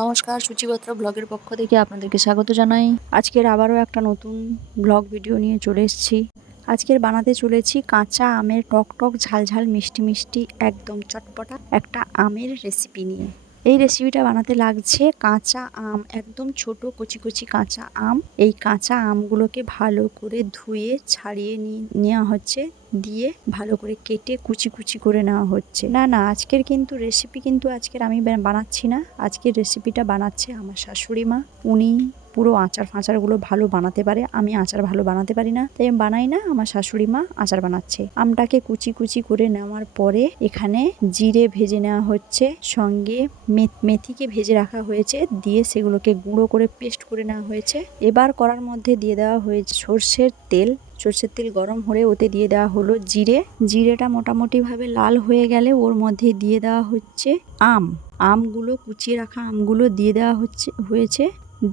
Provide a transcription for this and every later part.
নমস্কার, সূচিপত্র ব্লগের পক্ষ থেকে আপনাদেরকে স্বাগত জানাই। আজকের আবারও একটা নতুন ব্লগ ভিডিও নিয়ে চলে এসেছি। আজকের বানাতে চলেছি কাঁচা আমের টক ঝাল মিষ্টি মিষ্টি একদম চটপটা একটা আমের রেসিপি নিয়ে। এই রেসিপিটা বানাতে লাগছে কাঁচা আম, একদম ছোট কচি কাঁচা আম। এই কাঁচা আমগুলোকে ভালো করে ধুয়ে ছাড়িয়ে নেওয়া হচ্ছে, দিয়ে ভালো করে কেটে কুচি করে নেওয়া হচ্ছে। না, আজকের কিন্তু রেসিপি কিন্তু আমি বানাচ্ছি না। আজকের রেসিপিটা বানাচ্ছে আমার শাশুড়ি মা। উনি পুরো আচার ফাঁচারগুলো ভালো বানাতে পারে। আমি আচার ভালো বানাতে পারি না, তাই আমি বানাই না। আমার শাশুড়ি মা আচার বানাচ্ছে। আমটাকে কুচি করে নেওয়ার পরে এখানে জিরে ভেজে নেওয়া হচ্ছে, সঙ্গে মেথিকে ভেজে রাখা হয়েছে, দিয়ে সেগুলোকে গুঁড়ো করে পেস্ট করে নেওয়া হয়েছে। এবার কড়ার মধ্যে দিয়ে দেওয়া হয়েছে সর্ষের তেল গরম হলে ওতে দিয়ে দেওয়া হলো জিরেটা মোটামুটি ভাবে লাল হয়ে গেলে ওর মধ্যে দিয়ে দেওয়া হচ্ছে আমগুলো, কুচিয়ে রাখা আমগুলো দিয়ে দেওয়া হয়েছে।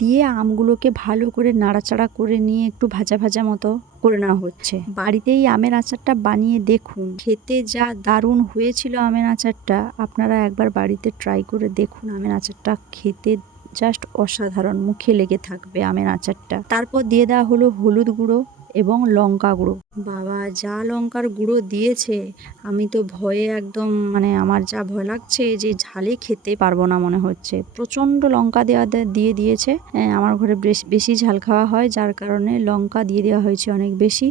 দিয়ে আমগুলোকে ভালো করে নাড়াচাড়া করে নিয়ে একটু ভাজা মতো করে নেওয়া হচ্ছে। বাড়িতেই আমের আচারটা বানিয়ে দেখুন, খেতে যা দারুণ হয়েছিল আমের আচারটা। আপনারা একবার বাড়িতে ট্রাই করে দেখুন। আমের আচারটা খেতে জাস্ট অসাধারণ, মুখে লেগে থাকবে আমের আচারটা। তারপর দিয়ে দেওয়া হলো হলুদ গুঁড়ো এবং লঙ্কা গুঁড়ো। বাবা, যা লঙ্কার গুঁড়ো দিয়েছে, আমি তো ভয়ে একদম আমার যা ভয় লাগছে যে ঝালে খেতে পারবো না মনে হচ্ছে। প্রচণ্ড লঙ্কা দিয়ে দিয়েছে। আমার ঘরে বেশি ঝাল খাওয়া হয়, যার কারণে লঙ্কা দিয়ে দেওয়া হয়েছে অনেক বেশি।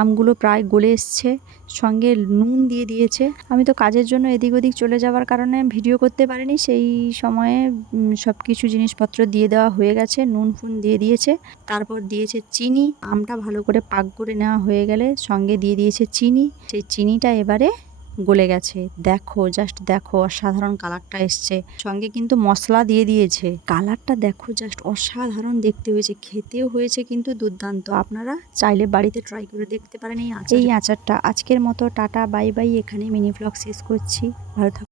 আমগুলো প্রায় গলে এসছে, সঙ্গে নুন দিয়ে দিয়েছে। আমি তো কাজের জন্য এদিক ওদিক চলে যাওয়ার কারণে ভিডিও করতে পারিনি। সেই সময়ে সব কিছু জিনিসপত্র দিয়ে দেওয়া হয়ে গেছে, নুন ফুন দিয়ে দিয়েছে। তারপর দিয়েছে চিনি। আমটা ভালো করে পাক করে নেওয়া হয়ে গেলে সঙ্গে দিয়ে দিয়েছে চিনি। সেই চিনিটা এবারে গলে গেছে। জাস্ট দেখো অসাধারণ কালারটা এসছে। সঙ্গে কিন্তু মশলা দিয়ে দিয়েছে। কালারটা দেখো, জাস্ট অসাধারণ দেখতে হয়েছে, খেতেও হয়েছে কিন্তু দুর্দান্ত। আপনারা চাইলে বাড়িতে ট্রাই করে দেখতে পারেন এই আচারটা। আজকের মতো টাটা বাই বাই, এখানে মিনি ব্লগ শেষ করছি। ভালো থাকুন।